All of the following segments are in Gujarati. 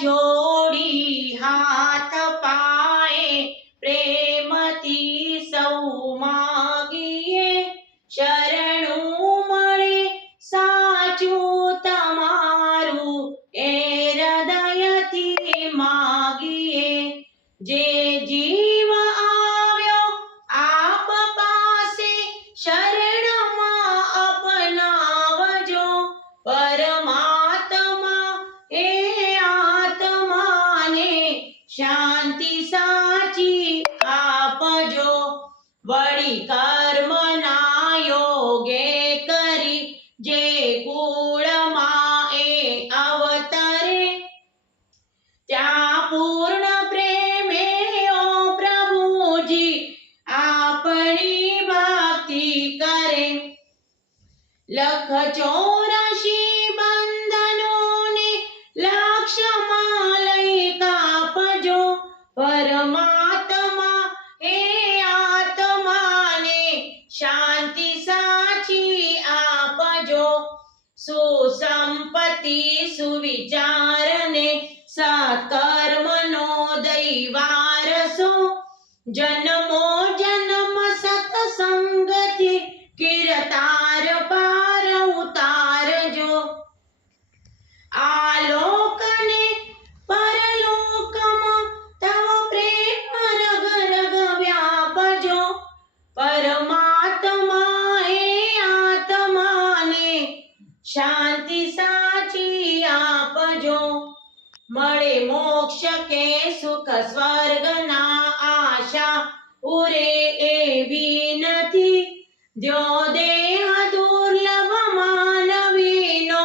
જોડી હાથ પાએ પ્રેમથી સૌ માગીએ શરણું મળે સાચું તમારું એ હૃદયથી માગીએ જે જીવ આવ્યો આપ પાસે શરણમાં અપનાવજો પરમાત્મા એ આત્માને શાંતિ સાચી આપજો વળી કર્મના યોગે કરી જે કુળમાં એ અવતરે ત્યાં પૂર્ણ પ્રેમે ઓ પ્રભુજી આપણી ભક્તિ કરે લખ 84 બંધનોને લક્ષ્યમાં લઈ કાપજો પરમાત્મા એ આત્માને શાંતિ સાચી આપજો સુસંપત્તિ સુવિચારને સત્કર્મનો દૈવારસો જન્મો જન્મ સત્સંગથી કિરતાર પાર ઉતારજો આલોકને પરલોકમાં તવ પ્રેમ રગ રગ વ્યાપજો પરમાત્મા એ આત્માને શાંતિ સાચી આપજો મળે મોક્ષ કે સુખ સ્વર્ગના આશા ઉરે એવી નથી દ્યો દેહ દુર્લભ માનવીનો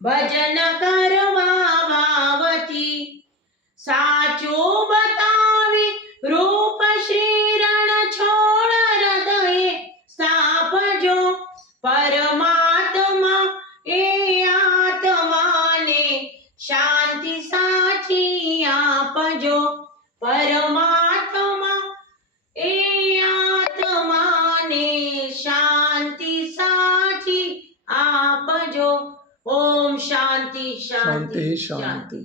ભજન કરવા ભાવથી સાચું બતાવી રૂપ શ્રી રણ છોડ હૃદયે સ્થાપજો પરમાત્મા એ આત્માને શાંતિ સાચી આપજો પરમાત્મા એ આત્માને શાંતિ સાચી આપજો ઓમ શાંતિ શાંતિ શાંતિ શાંતિ.